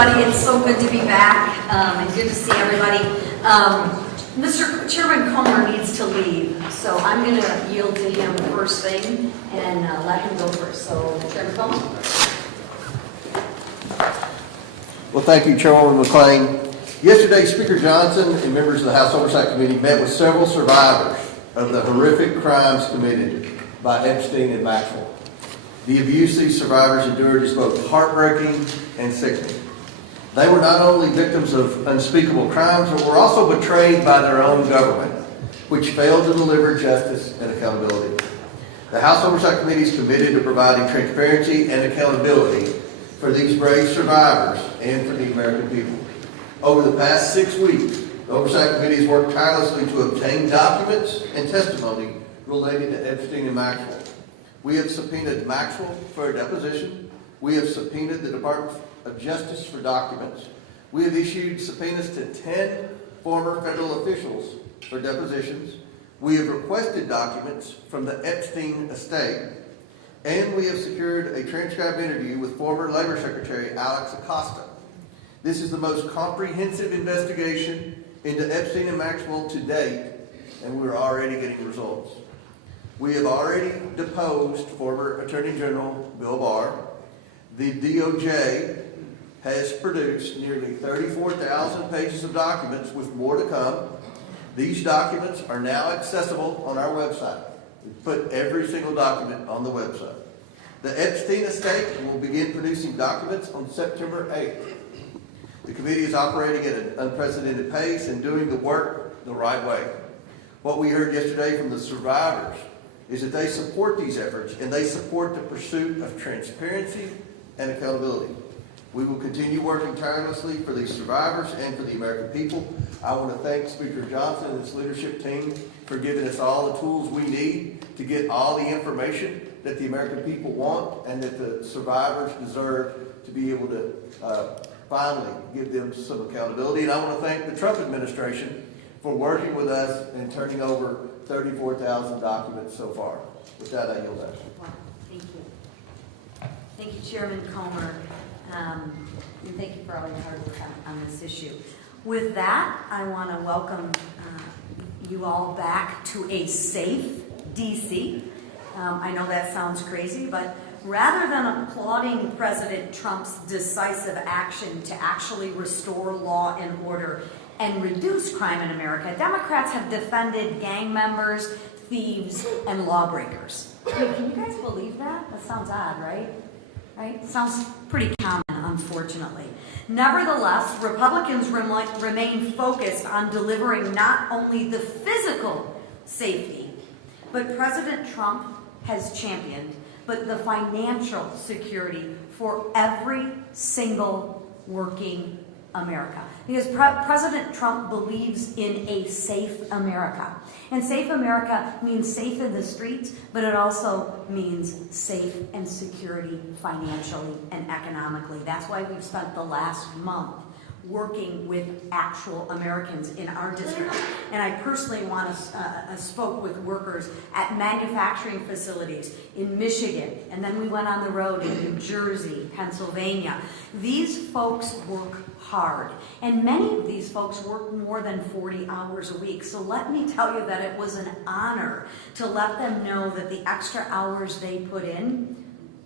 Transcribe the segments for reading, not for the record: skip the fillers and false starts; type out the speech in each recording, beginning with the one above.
everybody. It's so good to be back and good to see everybody. Mr. Chairman Comer needs to leave, so I'm going to yield to him first thing and let him go first. So, Chairman Comer. Well, thank you, Chairwoman McClain. Yesterday, Speaker Johnson and members of the House Oversight Committee met with several survivors of the horrific crimes committed by Epstein and Maxwell. The abuse these survivors endured is both heartbreaking and sickening. They were not only victims of unspeakable crimes, but were also betrayed by their own government, which failed to deliver justice and accountability. The House Oversight Committee is committed to providing transparency and accountability for these brave survivors and for the American people. Over the past 6 weeks, the Oversight Committee has worked tirelessly to obtain documents and testimony related to Epstein and Maxwell. We have subpoenaed Maxwell for a deposition. We have subpoenaed the Department of Justice for documents. We have issued subpoenas to 10 former federal officials for depositions. We have requested documents from the Epstein estate. And we have secured a transcribed interview with former Labor Secretary Alex Acosta. This is the most comprehensive investigation into Epstein and Maxwell to date, and we're already getting results. We have already deposed former Attorney General Bill Barr. The DOJ has produced nearly 34,000 pages of documents with more to come. These documents are now accessible on our website. We put every single document on the website. The Epstein estate will begin producing documents on September 8th. The committee is operating at an unprecedented pace and doing the work the right way. What we heard yesterday from the survivors is that they support these efforts and they support the pursuit of transparency and accountability. We will continue working tirelessly for these survivors and for the American people. I want to thank Speaker Johnson and his leadership team for giving us all the tools we need to get all the information that the American people want and that the survivors deserve to be able to finally give them some accountability. And I want to thank the Trump administration for working with us and turning over 34,000 documents so far. With that, I yield back. Thank you. Thank you, Chairman Comer. And thank you for all your hard work on this issue. With that, I want to welcome you all back to a safe D.C. I know that sounds crazy, but rather than applauding President Trump's decisive action to actually restore law and order and reduce crime in America, Democrats have defended gang members, thieves, and lawbreakers. Wait, can you guys believe that? That sounds odd, right? Right? Sounds pretty common, unfortunately. Nevertheless, Republicans remain focused on delivering not only the physical safety, but President Trump has championed, but the financial security for every single working America. Because President Trump believes in a safe America. And safe America means safe in the streets, but it also means safe and security financially and economically. That's why we've spent the last month working with actual Americans in our district. And I personally spoke with workers at manufacturing facilities in Michigan, and then we went on the road in New Jersey, Pennsylvania. These folks work hard, and many of these folks work more than 40 hours a week. So let me tell you that it was an honor to let them know that the extra hours they put in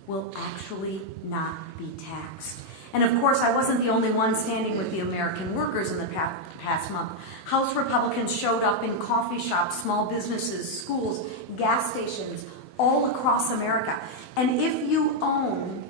will actually not be taxed. And of course, I wasn't the only one standing with the American workers in the past month. House Republicans showed up in coffee shops, small businesses, schools, gas stations, all across America. And if you own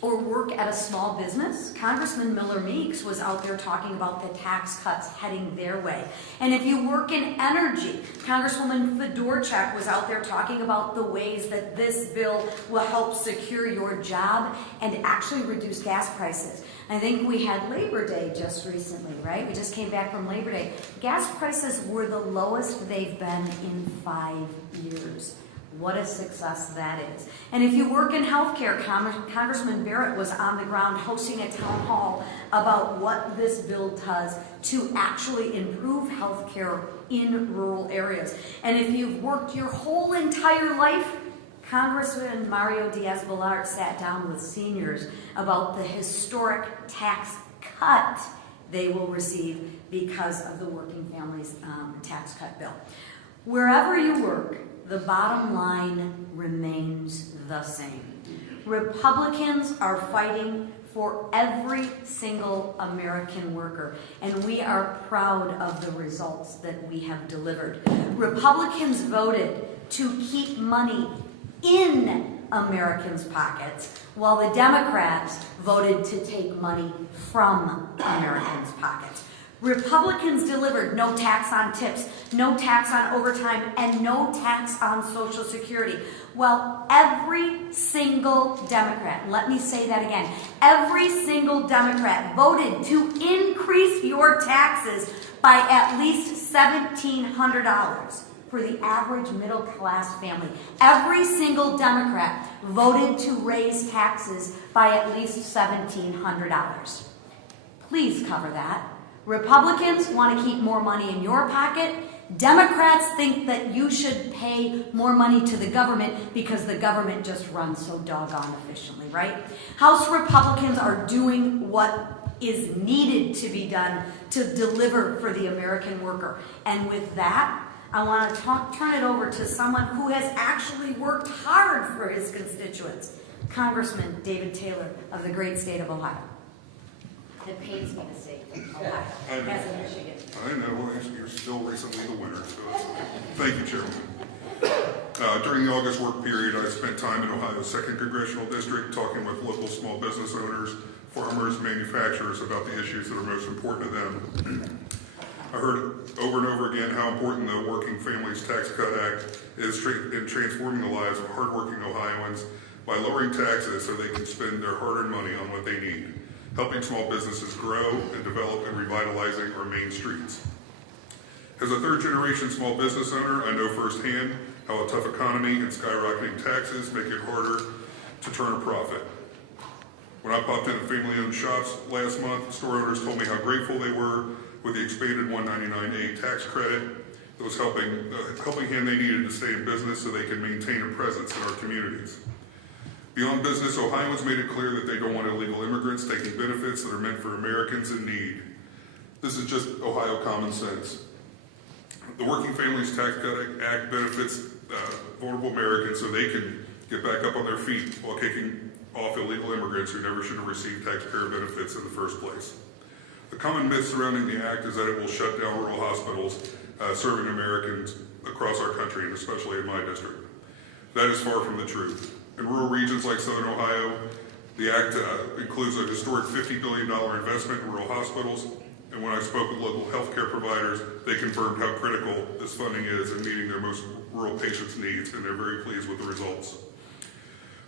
or work at a small business, Congressman Miller Meeks was out there talking about the tax cuts heading their way. And if you work in energy, Congresswoman Fedorchak was out there talking about the ways that this bill will help secure your job and actually reduce gas prices. I think we had Labor Day just recently, right? We just came back from Labor Day. Gas prices were the lowest they've been in 5 years. What a success that is. And if you work in healthcare, Congressman Barrett was on the ground hosting a town hall about what this bill does to actually improve healthcare in rural areas. And if you've worked your whole entire life, Congressman Mario Diaz-Balart sat down with seniors about the historic tax cut they will receive because of the Working Families Tax Cut Bill. Wherever you work, the bottom line remains the same. Republicans are fighting for every single American worker, and we are proud of the results that we have delivered. Republicans voted to keep money in Americans' pockets, while the Democrats voted to take money from Americans' pockets. Republicans delivered no tax on tips, no tax on overtime, and no tax on Social Security. Well, every single Democrat, let me say that again, every single Democrat voted to increase your taxes by at least $1,700 for the average middle-class family. Every single Democrat voted to raise taxes by at least $1,700. Please cover that. Republicans want to keep more money in your pocket. Democrats think that you should pay more money to the government because the government just runs so doggone efficiently, right? House Republicans are doing what is needed to be done to deliver for the American worker. And with that, I want to turn it over to someone who has actually worked hard for his constituents, Congressman David Taylor of the great state of Ohio. It pains me to say Ohio, as in Michigan. I know, you're still recently the winner, so thank you, Chairman. During the August work period, I spent time in Ohio's 2nd Congressional District talking with local small business owners, farmers, manufacturers about the issues that are most important to them. I heard over and over again how important the Working Families Tax Cut Act is in transforming the lives of hardworking Ohioans by lowering taxes so they can spend their hard-earned money on what they need, helping small businesses grow and develop and revitalizing our main streets. As a third-generation small business owner, I know firsthand how a tough economy and skyrocketing taxes make it harder to turn a profit. When I popped into family-owned shops last month, store owners told me how grateful they were with the expanded 199A tax credit that was helping hand they needed to stay in business so they can maintain a presence in our communities. Beyond business, Ohioans made it clear that they don't want illegal immigrants taking benefits that are meant for Americans in need. This is just Ohio common sense. The Working Families Tax Cut Act benefits vulnerable Americans so they can get back up on their feet while kicking off illegal immigrants who never should have received taxpayer benefits in the first place. The common myth surrounding the act is that it will shut down rural hospitals serving Americans across our country, and especially in my district. That is far from the truth. In rural regions like Southern Ohio, the act includes a historic $50 billion investment in rural hospitals, and when I spoke with local healthcare providers, they confirmed how critical this funding is in meeting their most rural patients' needs, and they're very pleased with the results.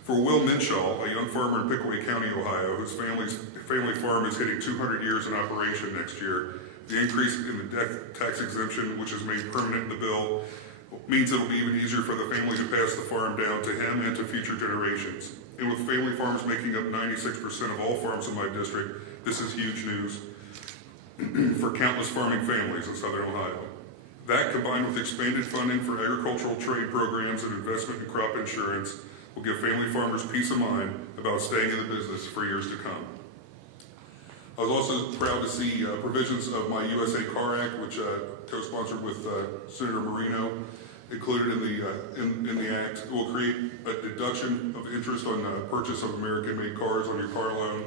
For Will Minshaw, a young farmer in Pickaway County, Ohio, whose family farm is hitting 200 years in operation next year, the increase in the tax exemption, which is made permanent in the bill, means it'll be even easier for the family to pass the farm down to him and to future generations. And with family farms making up 96% of all farms in my district, this is huge news for countless farming families in Southern Ohio. That, combined with expanded funding for agricultural trade programs and investment in crop insurance, will give family farmers peace of mind about staying in the business for years to come. I was also proud to see provisions of my USA Car Act, which co-sponsored with Senator Marino, included in the act. It will create a deduction of interest on the purchase of American-made cars on your car loan.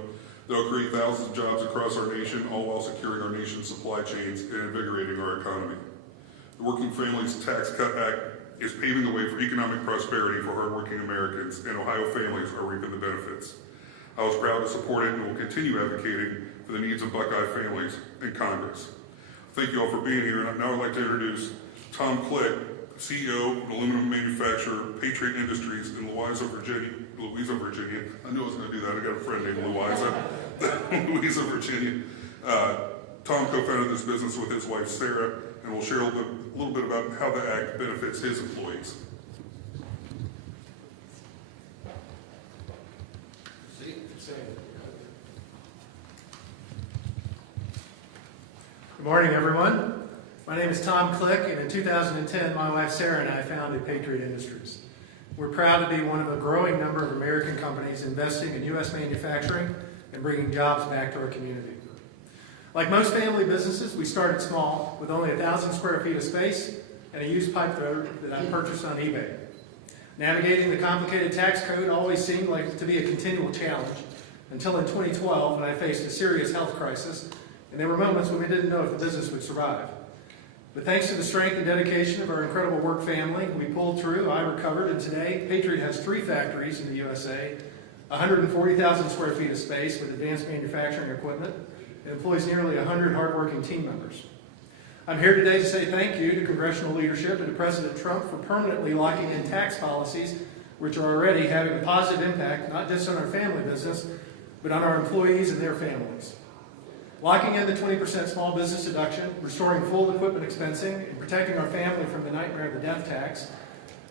That will create thousands of jobs across our nation, all while securing our nation's supply chains and invigorating our economy. The Working Families Tax Cut Act is paving the way for economic prosperity for hardworking Americans, and Ohio families are reaping the benefits. I was proud to support it and will continue advocating for the needs of Buckeye families in Congress. Thank you all for being here, and now I'd like to introduce Tom Click, CEO of aluminum manufacturer Patriot Industries in Louisa, Virginia. I knew I was going to do that. I got a friend named Louisa. Louisa, Virginia. Tom co-founded this business with his wife, Sarah, and will share a little bit about how the act benefits his employees. Good morning, everyone. My name is Tom Click, and in 2010, my wife Sarah and I founded Patriot Industries. We're proud to be one of a growing number of American companies investing in U.S. manufacturing and bringing jobs back to our community. Like most family businesses, we started small with only 1,000 square feet of space and a used pipe thrower that I purchased on eBay. Navigating the complicated tax code always seemed like to be a continual challenge until in 2012 when I faced a serious health crisis, and there were moments when we didn't know if the business would survive. But thanks to the strength and dedication of our incredible work family, we pulled through, I recovered, and today Patriot has 3 factories in the USA, 140,000 square feet of space with advanced manufacturing equipment, and employs nearly 100 hardworking team members. I'm here today to say thank you to congressional leadership and to President Trump for permanently locking in tax policies which are already having a positive impact, not just on our family business, but on our employees and their families. Locking in the 20% small business deduction, restoring full equipment expensing, and protecting our family from the nightmare of the death tax,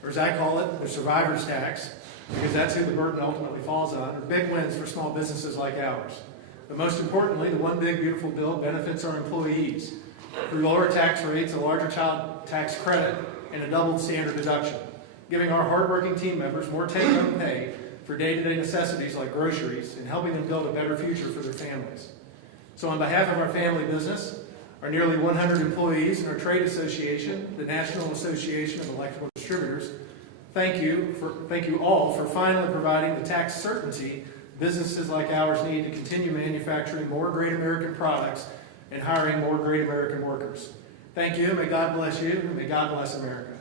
or as I call it, the survivor's tax, because that's who the burden ultimately falls on, are big wins for small businesses like ours. But most importantly, the One Big Beautiful Bill benefits our employees through lower tax rates, a larger child tax credit, and a doubled standard deduction, giving our hardworking team members more take-home pay for day-to-day necessities like groceries and helping them build a better future for their families. So on behalf of our family business, our nearly 100 employees, and our trade association, the National Association of Electrical Distributors, thank you all for finally providing the tax certainty businesses like ours need to continue manufacturing more great American products and hiring more great American workers. Thank you, and may God bless you, and may God bless America.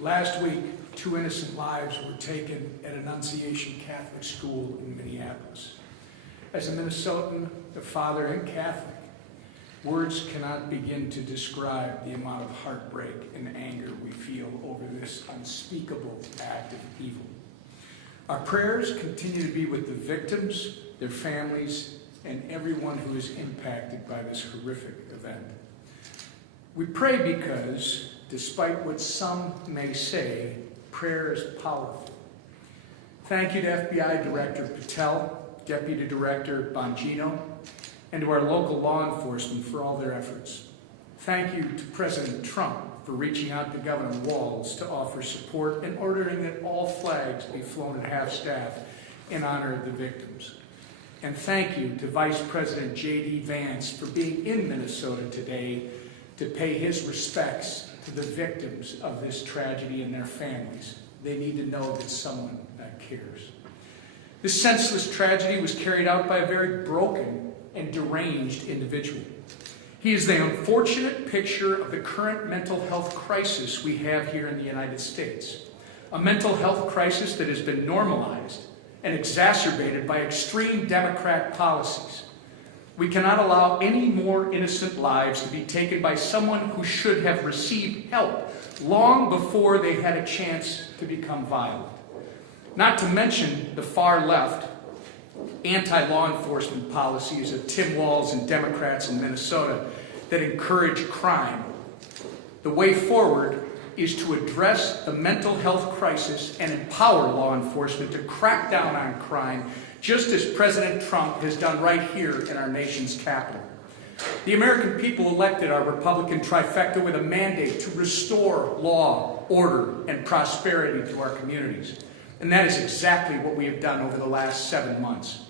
Last week, 2 innocent lives were taken at Annunciation Catholic School in Minneapolis. As a Minnesotan, a father, and Catholic, words cannot begin to describe the amount of heartbreak and anger we feel over this unspeakable act of evil. Our prayers continue to be with the victims, their families, and everyone who is impacted by this horrific event. We pray because, despite what some may say, prayer is powerful. Thank you to FBI Director Patel, Deputy Director Bongino, and to our local law enforcement for all their efforts. Thank you to President Trump for reaching out to Governor Walz to offer support and ordering that all flags be flown at half-staff in honor of the victims. And thank you to Vice President J.D. Vance for being in Minnesota today to pay his respects to the victims of this tragedy and their families. They need to know that someone cares. This senseless tragedy was carried out by a very broken and deranged individual. He is the unfortunate picture of the current mental health crisis we have here in the United States. A mental health crisis that has been normalized and exacerbated by extreme Democrat policies. We cannot allow any more innocent lives to be taken by someone who should have received help long before they had a chance to become violent. Not to mention the far left anti-law enforcement policies of Tim Walz and Democrats in Minnesota that encourage crime. The way forward is to address the mental health crisis and empower law enforcement to crack down on crime, just as President Trump has done right here in our nation's capital. The American people elected our Republican trifecta with a mandate to restore law, order, and prosperity to our communities. And that is exactly what we have done over the last 7 months.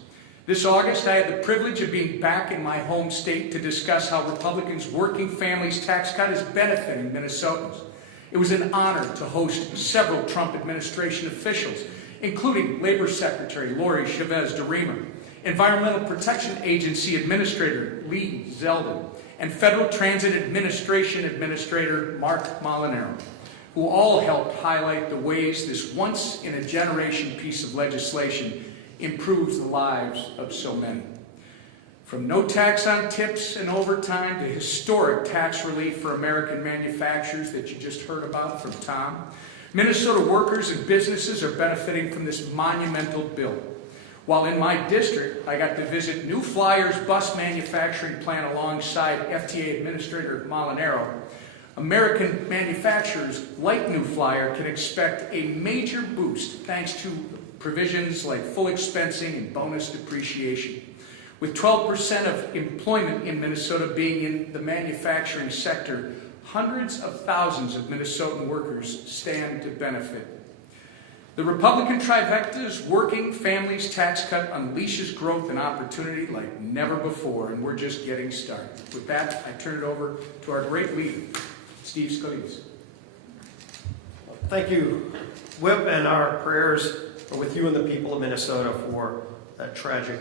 This August, I had the privilege of being back in my home state to discuss how Republicans' working families tax cut is benefiting Minnesotans. It was an honor to host several Trump administration officials, including Labor Secretary Lori Chavez-DeRemer, Environmental Protection Agency Administrator Lee Zeldin, and Federal Transit Administration Administrator Mark Molinaro, who all helped highlight the ways this once-in-a-generation piece of legislation improves the lives of so many. From no tax on tips and overtime to historic tax relief for American manufacturers that you just heard about from Tom, Minnesota workers and businesses are benefiting from this monumental bill. While in my district, I got to visit New Flyer's bus manufacturing plant alongside FTA Administrator Molinaro, American manufacturers like New Flyer can expect a major boost thanks to provisions like full expensing and bonus depreciation. With 12% of employment in Minnesota being in the manufacturing sector, hundreds of thousands of Minnesotan workers stand to benefit. The Republican trifecta's Working Families Tax Cut unleashes growth and opportunity like never before, and we're just getting started. With that, I turn it over to our great leader, Steve Scalise. Thank you, Whip, and our prayers are with you and the people of Minnesota for that tragic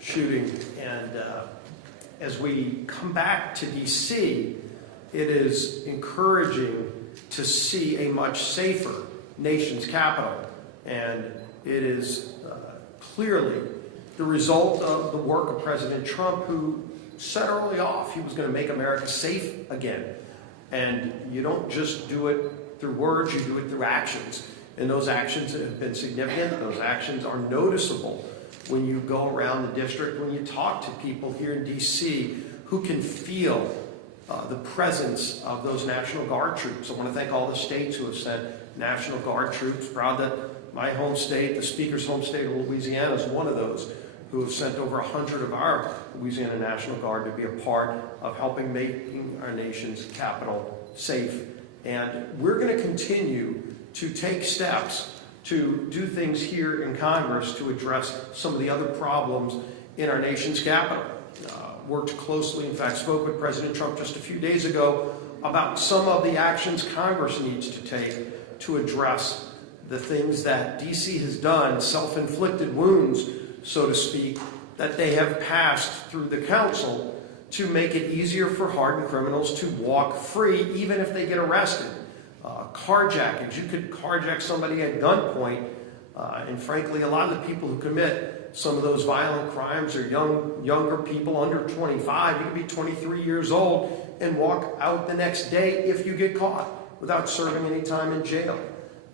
shooting. And as we come back to D.C., it is encouraging to see a much safer nation's capital. And it is clearly the result of the work of President Trump, who said early off he was going to make America safe again. And you don't just do it through words, you do it through actions. And those actions have been significant. Those actions are noticeable when you go around the district, when you talk to people here in D.C. who can feel the presence of those National Guard troops. I want to thank all the states who have sent National Guard troops. Proud that my home state, the Speaker's home state of Louisiana, is one of those who have sent over 100 of our Louisiana National Guard to be a part of helping making our nation's capital safe. And we're going to continue to take steps to do things here in Congress to address some of the other problems in our nation's capital. Worked closely, in fact, spoke with President Trump just a few days ago about some of the actions Congress needs to take to address the things that D.C. has done, self-inflicted wounds, so to speak, that they have passed through the council to make it easier for hardened criminals to walk free, even if they get arrested. Carjackings, you could carjack somebody at gunpoint, and frankly, a lot of the people who commit some of those violent crimes are younger people under 25. You can be 23 years old and walk out the next day if you get caught without serving any time in jail.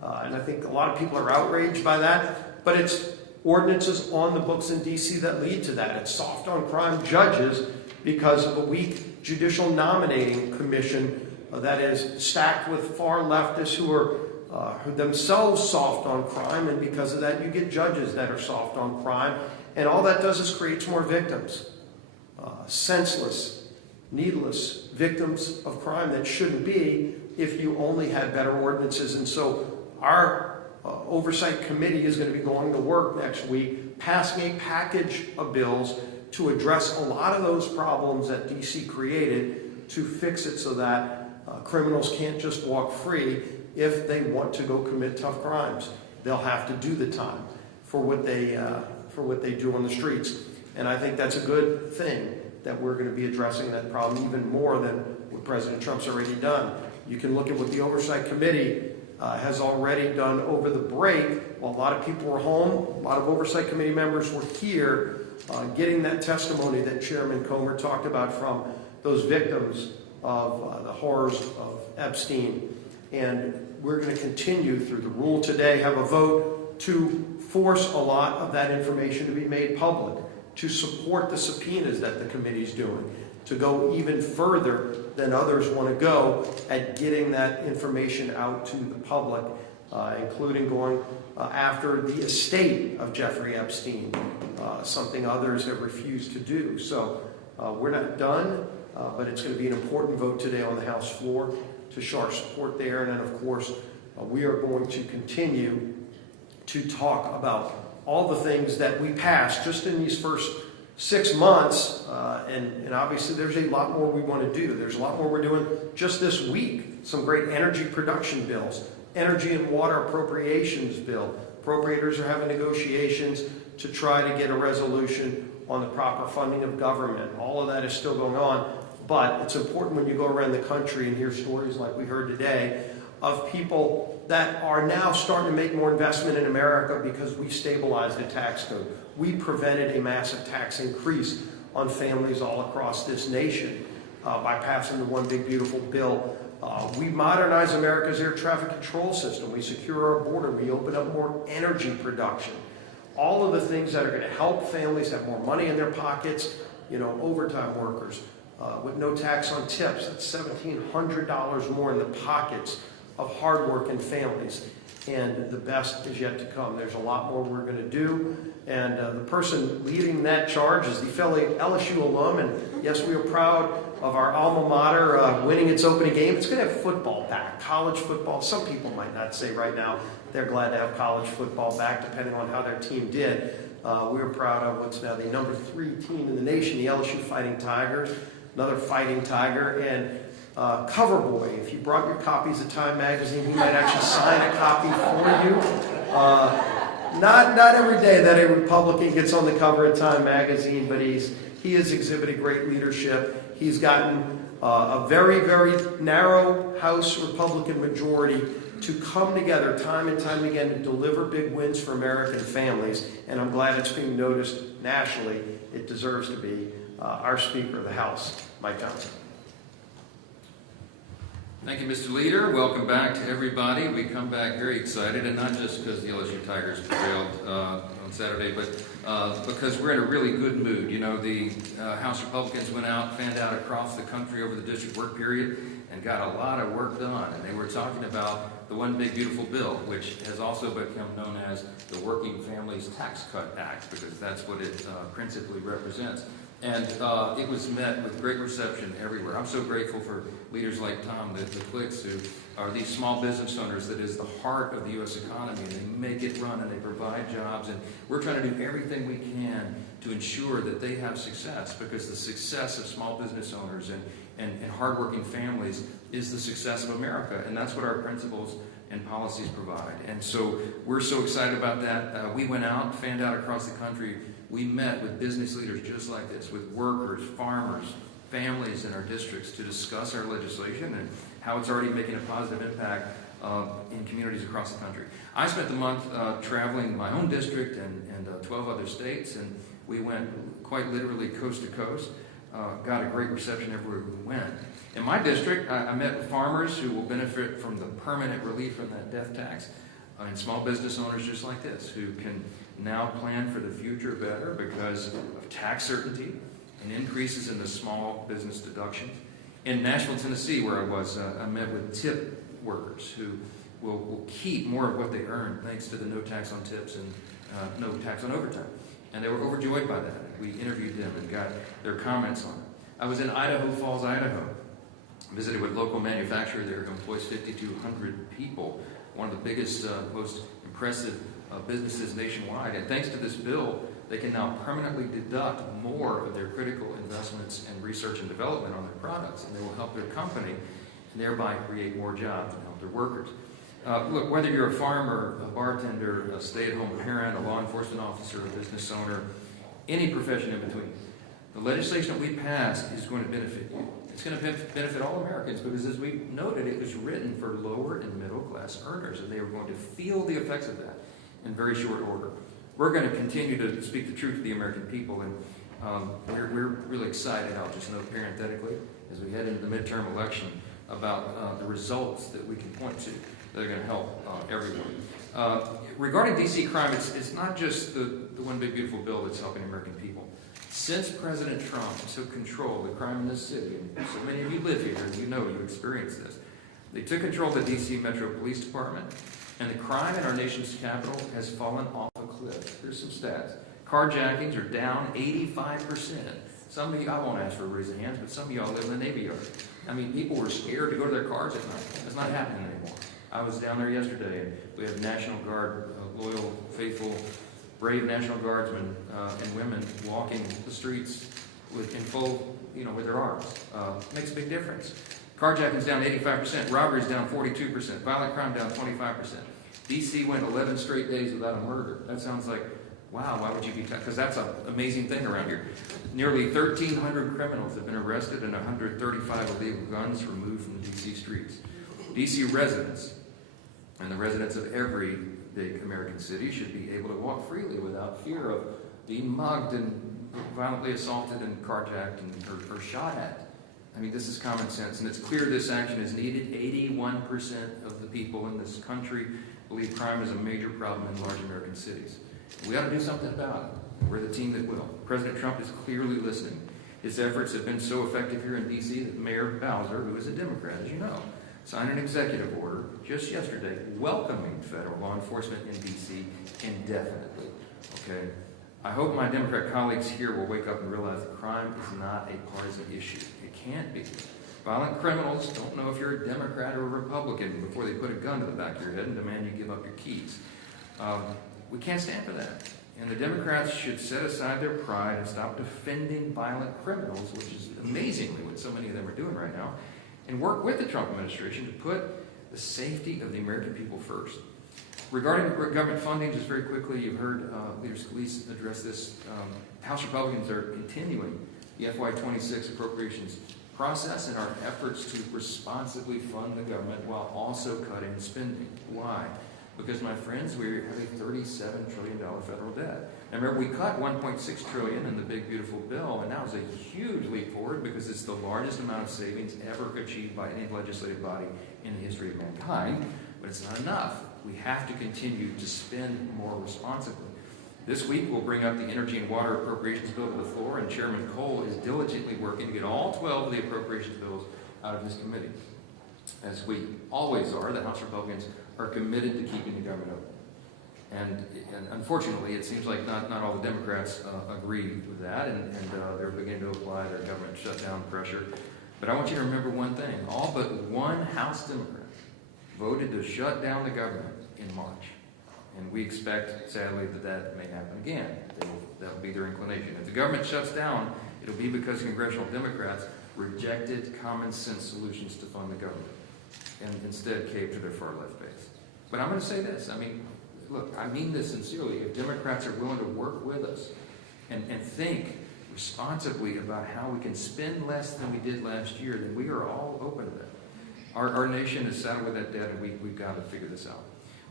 And I think a lot of people are outraged by that, but it's ordinances on the books in D.C. that lead to that. It's soft on crime judges because of a weak judicial nominating commission that is stacked with far leftists who are themselves soft on crime, and because of that you get judges that are soft on crime, and all that does is creates more victims, senseless, needless victims of crime that shouldn't be if you only had better ordinances. And so our Oversight Committee is going to be going to work next week passing a package of bills to address a lot of those problems that D.C. created, to fix it so that criminals can't just walk free. If they want to go commit tough crimes, they'll have to do the time for what they do on the streets. And I think that's a good thing, that we're going to be addressing that problem even more than what President Trump's already done. You can look at what the Oversight Committee has already done over the break. While a lot of people were home, a lot of Oversight Committee members were here getting that testimony that Chairman Comer talked about from those victims of the horrors of Epstein. And we're going to continue through the rule today, have a vote to force a lot of that information to be made public, to support the subpoenas that the committee's doing, to go even further than others want to go at getting that information out to the public, including going after the estate of Jeffrey Epstein, something others have refused to do. So we're not done, but it's going to be an important vote today on the House floor to show our support there. And then, of course, we are going to continue to talk about all the things that we passed just in these first 6 months. And obviously, there's a lot more we want to do. There's a lot more we're doing just this week. Some great energy production bills, energy and water appropriations bill. Appropriators are having negotiations to try to get a resolution on the proper funding of government. All of that is still going on. But it's important when you go around the country and hear stories like we heard today of people that are now starting to make more investment in America because we stabilized the tax code. We prevented a massive tax increase on families all across this nation by passing the One Big Beautiful Bill. We modernize America's air traffic control system. We secure our border. We open up more energy production. All of the things that are going to help families have more money in their pockets, overtime workers. With no tax on tips, that's $1,700 more in the pockets of hardworking families. And the best is yet to come. There's a lot more we're going to do. And the person leading that charge is the fellow LSU alum. And yes, we are proud of our alma mater winning its opening game. It's going to have football back, college football. Some people might not say right now they're glad to have college football back, depending on how their team did. We're proud of what's now the number 3 team in the nation, the LSU Fighting Tigers, another Fighting Tiger. And Cover Boy, if you brought your copies of Time Magazine, he might actually sign a copy for you. Not every day that a Republican gets on the cover of Time Magazine, but he has exhibited great leadership. He's gotten a very, very narrow House Republican majority to come together time and time again to deliver big wins for American families, and I'm glad it's being noticed nationally. It deserves to be. Our Speaker of the House, Mike Johnson. Thank you, Mr. Leader. Welcome back to everybody. We come back very excited, and not just because the LSU Tigers prevailed on Saturday, but because we're in a really good mood. You know, the House Republicans went out, fanned out across the country over the district work period, and got a lot of work done. And they were talking about the One Big Beautiful Bill, which has also become known as the Working Families Tax Cut Act, because that's what it principally represents. And it was met with great reception everywhere. I'm so grateful for leaders like Tom, the Clicks, who are these small business owners that is the heart of the U.S. economy, and they make it run and they provide jobs. And we're trying to do everything we can to ensure that they have success, because the success of small business owners and hardworking families is the success of America. And that's what our principles and policies provide. And so we're so excited about that. We went out, fanned out across the country. We met with business leaders just like this, with workers, farmers, families in our districts to discuss our legislation and how it's already making a positive impact in communities across the country. I spent the month traveling my own district and 12 other states, and we went quite literally coast to coast. Got a great reception everywhere we went. In my district, I met with farmers who will benefit from the permanent relief from that death tax, and small business owners just like this, who can now plan for the future better because of tax certainty and increases in the small business deductions. In Nashville, Tennessee, where I was, I met with tip workers who will keep more of what they earn thanks to the no tax on tips and no tax on overtime. And they were overjoyed by that. We interviewed them and got their comments on it. I was in Idaho Falls, Idaho. Visited with a local manufacturer there who employs 5,200 people, one of the biggest, most impressive businesses nationwide. And thanks to this bill, they can now permanently deduct more of their critical investments in research and development on their products, and they will help their company and thereby create more jobs and help their workers. Look, whether you're a farmer, a bartender, a stay-at-home parent, a law enforcement officer, a business owner, any profession in between, the legislation that we passed is going to benefit you. It's going to benefit all Americans because, as we noted, it was written for lower and middle class earners, and they were going to feel the effects of that in very short order. We're going to continue to speak the truth to the American people, and we're really excited, I'll just note parenthetically, as we head into the midterm election, about the results that we can point to that are going to help everyone. Regarding D.C. crime, it's not just the One Big Beautiful Bill that's helping American people. Since President Trump took control of the crime in this city, and so many of you live here, and you know, you experienced this, they took control of the D.C. Metro Police Department, and the crime in our nation's capital has fallen off a cliff. Here's some stats. Carjackings are down 85%. Some of you, I won't ask for a raise of hands, but some of y'all live in the Navy Yard. I mean, people were scared to go to their cars at night. It's not happening anymore. I was down there yesterday, and we have National Guard, loyal, faithful, brave National Guardsmen and women walking the streets in full, with their arms. Makes a big difference. Carjacking's down 85%, robbery's down 42%, violent crime down 25%. D.C. went 11 straight days without a murder. That sounds like, wow, why would you be because that's an amazing thing around here. Nearly 1,300 criminals have been arrested and 135 illegal guns removed from the D.C. streets. D.C. residents and the residents of every big American city should be able to walk freely without fear of being mugged and violently assaulted and carjacked or shot at. I mean, this is common sense, and it's clear this action is needed. 81% of the people in this country believe crime is a major problem in large American cities. We ought to do something about it. We're the team that will. President Trump is clearly listening. His efforts have been so effective here in D.C. that Mayor Bowser, who is a Democrat, as you know, signed an executive order just yesterday welcoming federal law enforcement in D.C. indefinitely. Okay? I hope my Democrat colleagues here will wake up and realize that crime is not a partisan issue. It can't be. Violent criminals don't know if you're a Democrat or a Republican before they put a gun to the back of your head and demand you give up your keys. We can't stand for that. And the Democrats should set aside their pride and stop defending violent criminals, which is amazingly what so many of them are doing right now, and work with the Trump administration to put the safety of the American people first. Regarding government funding, just very quickly, you've heard Leader Scalise address this. House Republicans are continuing the FY26 appropriations process in our efforts to responsibly fund the government while also cutting spending. Why? Because, my friends, we have a $37 trillion federal debt. Now, remember, we cut $1.6 trillion in the big, beautiful bill, and that was a huge leap forward because it's the largest amount of savings ever achieved by any legislative body in the history of mankind. But it's not enough. We have to continue to spend more responsibly. This week, we'll bring up the Energy and Water Appropriations Bill to the floor, and Chairman Cole is diligently working to get all 12 of the appropriations bills out of his committee. As we always are, the House Republicans are committed to keeping the government open. And unfortunately, it seems like not all the Democrats agree with that, and they're beginning to apply their government shutdown pressure. But I want you to remember one thing. All but one House Democrat voted to shut down the government in March. And we expect, sadly, that may happen again. That will be their inclination. If the government shuts down, it'll be because congressional Democrats rejected common sense solutions to fund the government and instead caved to their far left base. But I'm going to say this. I mean, look, I mean this sincerely. If Democrats are willing to work with us and think responsibly about how we can spend less than we did last year, then we are all open to that. Our nation is saddled with that debt, and we've got to figure this out.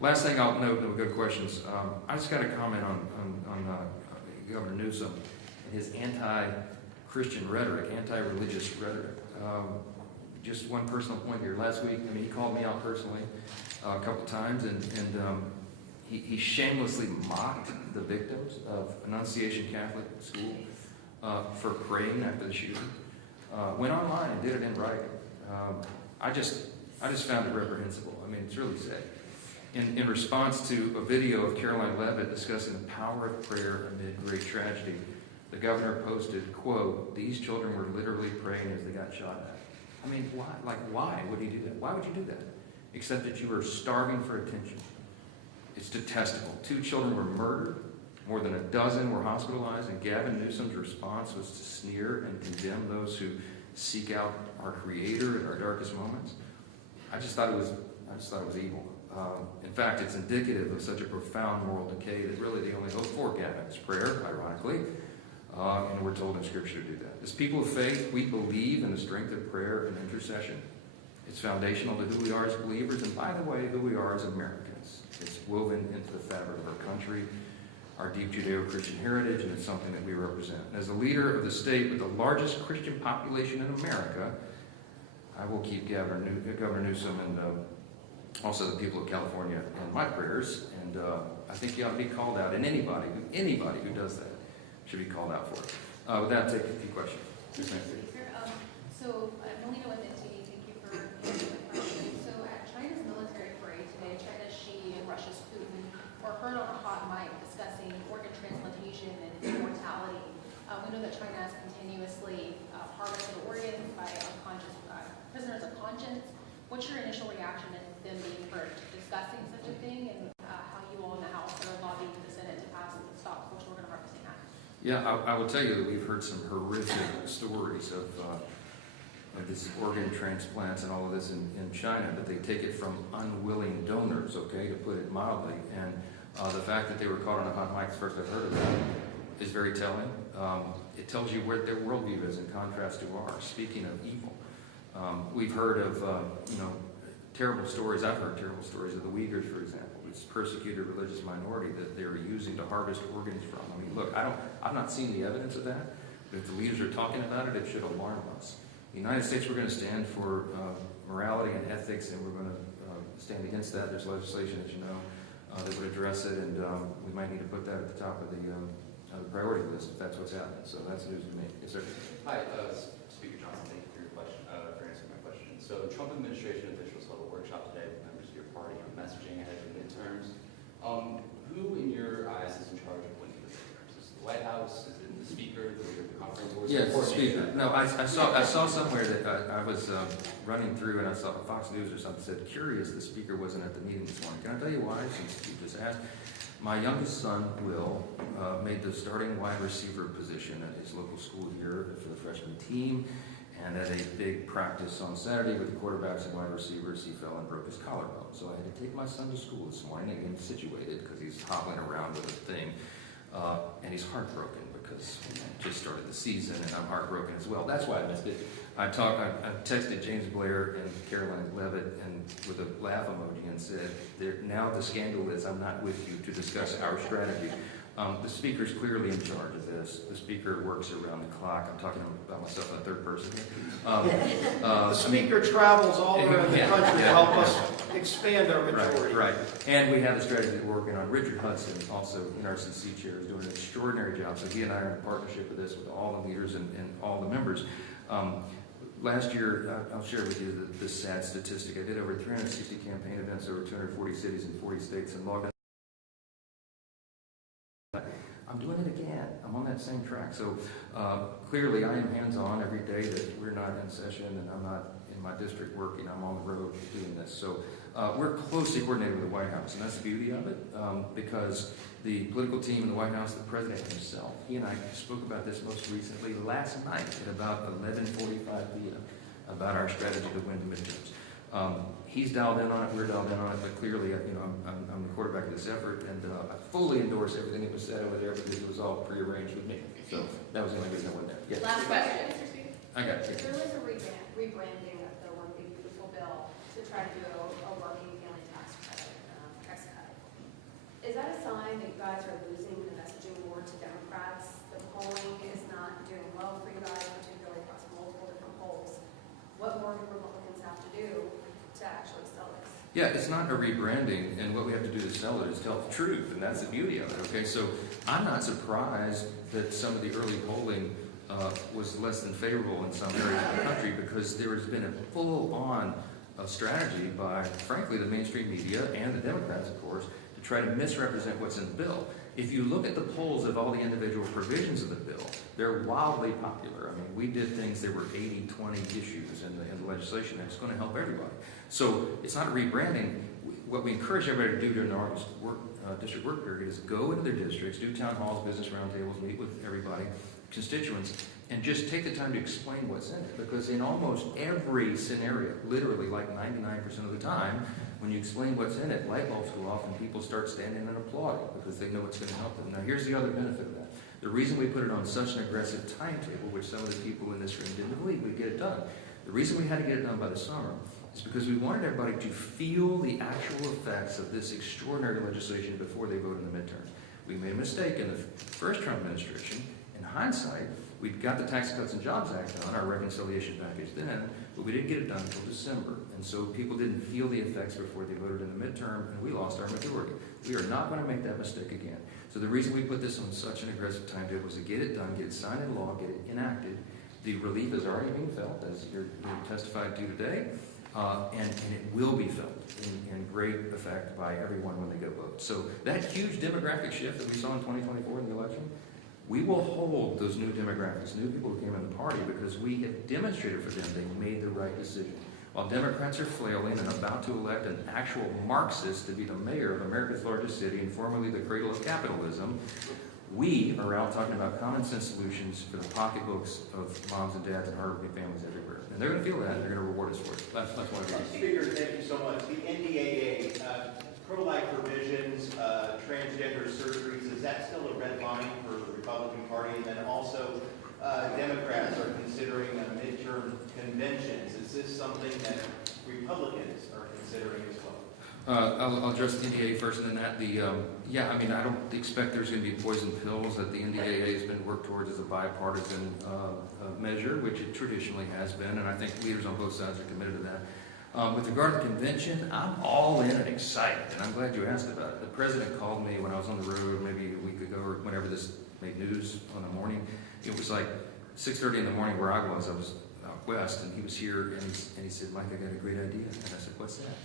Last thing I'll note, and we'll go to questions. I just got a comment on Governor Newsom and his anti-Christian rhetoric, anti-religious rhetoric. Just one personal point here. Last week, I mean, he called me out personally a couple times, and he shamelessly mocked the victims of Annunciation Catholic School for praying after the shooting. Went online and did it in writing. I just found it reprehensible. I mean, it's really sad. In response to a video of Caroline Leavitt discussing the power of prayer amid great tragedy, the governor posted, quote, "These children were literally praying as they got shot at." I mean, why? Like, why would he do that? Why would you do that? Except that you were starving for attention. It's detestable. 2 children were murdered. More than a dozen were hospitalized, and Gavin Newsom's response was to sneer and condemn those who seek out our Creator at our darkest moments. I just thought it was evil. In fact, it's indicative of such a profound moral decay that really the only hope for Gavin is prayer, ironically, and we're told in Scripture to do that. As people of faith, we believe in the strength of prayer and intercession. It's foundational to who we are as believers, and by the way, who we are as Americans. It's woven into the fabric of our country, our deep Judeo-Christian heritage, and it's something that we represent. As the leader of the state with the largest Christian population in America, I will keep Governor Newsom and also the people of California in my prayers, and I think you ought to be called out, and anybody who does that should be called out for it. With that, take a few questions. So, Melina with NTD, thank you for answering the question. So, at China's military parade today, China's Xi and Russia's Putin were heard on a hot mic discussing organ transplantation and its mortality. We know that China has continuously harvested organs by unconscious prisoners of conscience. What's your initial reaction to them being heard discussing such a thing, and how you all in the House are lobbying the Senate to pass the Stop Forced Organ Harvesting Act? Yeah, I will tell you that we've heard some horrific stories of these organ transplants and all of this in China, that they take it from unwilling donors, okay, to put it mildly. And the fact that they were caught on a hot mic, the first I've heard of that, is very telling. It tells you where their worldview is in contrast to ours. Speaking of evil, we've heard of terrible stories. I've heard terrible stories of the Uyghurs, for example, this persecuted religious minority that they were using to harvest organs from. I mean, look, I've not seen the evidence of that, but if the leaders are talking about it, it should alarm us. In the United States, we're going to stand for morality and ethics, and we're going to stand against that. There's legislation, as you know, that would address it, and we might need to put that at the top of the priority list if that's what's happening. So that's news to me. Yes, sir. Hi, Speaker Johnson. Thank you for your question, for answering my question. So, Trump administration officials held workshop today with members of your party on messaging ahead of the midterms. Who, in your eyes, is in charge of winning the midterms? Is it the White House? Is it the Speaker, the leader of the conference board? Yes, the Speaker. No, I saw somewhere that I was running through and I saw Fox News or something said, curious the Speaker wasn't at the meeting this morning. Can I tell you why, since you just asked? My youngest son, Will, made the starting wide receiver position at his local school here for the freshman team. And at a big practice on Saturday with the quarterbacks and wide receivers, he fell and broke his collarbone. So I had to take my son to school this morning and get him situated because he's hobbling around with a thing. And he's heartbroken because I just started the season and I'm heartbroken as well. That's why I missed it. I texted James Blair and Caroline Levitt and with a laugh emoji and said, now the scandal is I'm not with you to discuss our strategy. The Speaker's clearly in charge of this. The Speaker works around the clock. I'm talking about myself in the third person. The Speaker travels all around the country to help us expand our majority. Right. And we have a strategy that we're working on. Richard Hudson, also NRCC chair, is doing an extraordinary job. So he and I are in partnership with this, with all the leaders and all the members. Last year, I'll share with you this sad statistic. I did over 360 campaign events over 240 cities and 40 states and logged I'm doing it again. I'm on that same track. So clearly I am hands-on every day that we're not in session and I'm not in my district working. I'm on the road doing this. So we're closely coordinated with the White House, and that's the beauty of it because the political team in the White House, the president himself, he and I spoke about this most recently last night at about 11:45 p.m. about our strategy to win the midterms. He's dialed in on it, we're dialed in on it, but clearly, I'm the quarterback of this effort, and I fully endorse everything that was said over there because it was all prearranged with me. So that was the only reason I went there. Yes. Last question, Mr. Speaker. I got it. There was a rebranding of the One Big Beautiful Bill to try to do a working family tax credit, tax cut. Is that a sign that you guys are losing the messaging war to Democrats? The polling is not doing well for you guys, particularly across multiple different polls. What more do Republicans have to do to actually sell this? Yeah, it's not a rebranding, and what we have to do to sell it is tell the truth, and that's the beauty of it, okay? So I'm not surprised that some of the early polling was less than favorable in some areas of the country because there has been a full-on strategy by, frankly, the mainstream media and the Democrats, of course, to try to misrepresent what's in the bill. If you look at the polls of all the individual provisions of the bill, they're wildly popular. I mean, we did things, there were 80-20 issues in the legislation that's going to help everybody. So it's not a rebranding. What we encourage everybody to do during the August district work period is go into their districts, do town halls, business roundtables, meet with everybody, constituents, and just take the time to explain what's in it. Because in almost every scenario, literally like 99% of the time, when you explain what's in it, light bulbs go off and people start standing and applauding because they know it's going to help them. Now here's the other benefit of that. The reason we put it on such an aggressive timetable, which some of the people in this room didn't believe we'd get it done, the reason we had to get it done by the summer is because we wanted everybody to feel the actual effects of this extraordinary legislation before they vote in the midterms. We made a mistake in the first Trump administration. In hindsight, we got the Tax Cuts and Jobs Act done, our reconciliation package then, but we didn't get it done until December. And so people didn't feel the effects before they voted in the midterm, and we lost our majority. We are not going to make that mistake again. So the reason we put this on such an aggressive timetable was to get it done, get it signed into law, get it enacted. The relief is already being felt, as you're testified to today, and it will be felt in great effect by everyone when they go vote. So that huge demographic shift that we saw in 2024 in the election, we will hold those new demographics, new people who came in the party, because we have demonstrated for them they made the right decision. While Democrats are flailing and about to elect an actual Marxist to be the mayor of America's largest city and formerly the cradle of capitalism, we are out talking about common sense solutions for the pocketbooks of moms and dads and hardworking families everywhere. And they're going to feel that, and they're going to reward us for it. That's why we're Speaker, thank you so much. The NDAA, pro-life provisions, transgender surgeries, is that still a red line for the Republican Party? And then also, Democrats are considering midterm conventions. Is this something that Republicans are considering as well? I'll address the NDAA first, and then that. I mean, I don't expect there's going to be poison pills. That the NDAA has been worked towards as a bipartisan measure, which it traditionally has been, and I think leaders on both sides are committed to that. With regard to the convention, I'm all in and excited, and I'm glad you asked about it. The president called me when I was on the road, maybe a week ago, or whenever this made news on the morning. It was like 6:30 in the morning where I was West, and he was here, and he said, Mike, I got a great idea. And I said, what's that?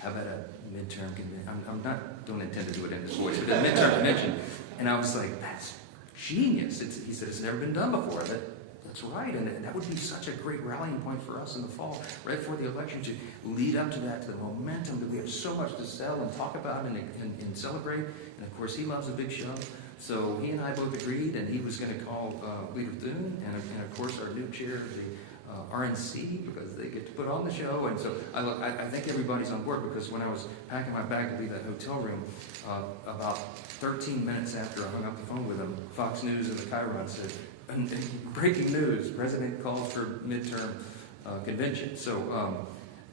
How about a midterm convention? Don't intend to do it in this voice, but a midterm convention. And I was like, that's genius. He said, it's never been done before. That's right, and that would be such a great rallying point for us in the fall, right before the election, to lead up to that, to the momentum that we have so much to sell and talk about and celebrate. And of course, he loves a big show. So he and I both agreed, and he was going to call Leader Thune, and of course our new chair, the RNC, because they get to put on the show. And so I think everybody's on board, because when I was packing my bag to leave that hotel room, about 13 minutes after I hung up the phone with him, Fox News and the Chiron said, breaking news, President calls for midterm convention. So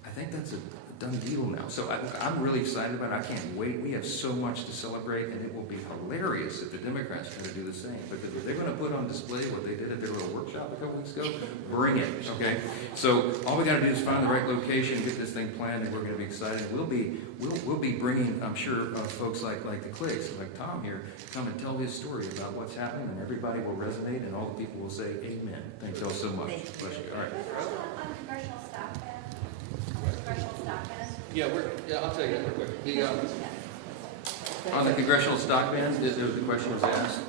I think that's a done deal now. So I'm really excited about it. I can't wait. We have so much to celebrate, and it will be hilarious if the Democrats try to do the same. Because if they're going to put on display what they did at their little workshop a couple weeks ago, bring it, okay? So all we got to do is find the right location, get this thing planned, and we're going to be excited. We'll be bringing, I'm sure, folks like the Clicks, like Tom here, come and tell his story about what's happening, and everybody will resonate, and all the people will say, amen. Thank you all so much. Bless you. All right. On congressional staff ban, congressional staff ban. Yeah, I'll tell you that real quick. On the congressional stock ban, the question was asked.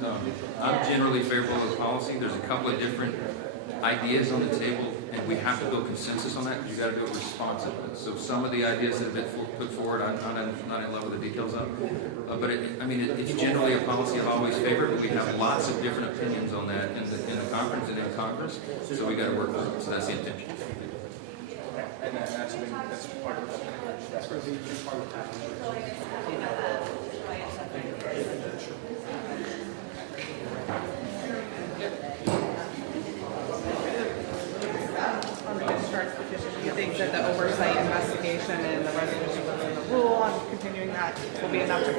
I'm generally favorable to the policy. There's a couple of different ideas on the table, and we have to build consensus on that, because you got to do it responsibly. So some of the ideas that have been put forward, I'm not in love with the details of. But it's generally a policy I've always favored, but we have lots of different opinions on that in the conference and in Congress. So we got to work through it. So that's the intention. And that's part of the that's going to be part of on the discharge petition, do you think that the oversight investigation and the resolution within the rule on continuing that will be enough to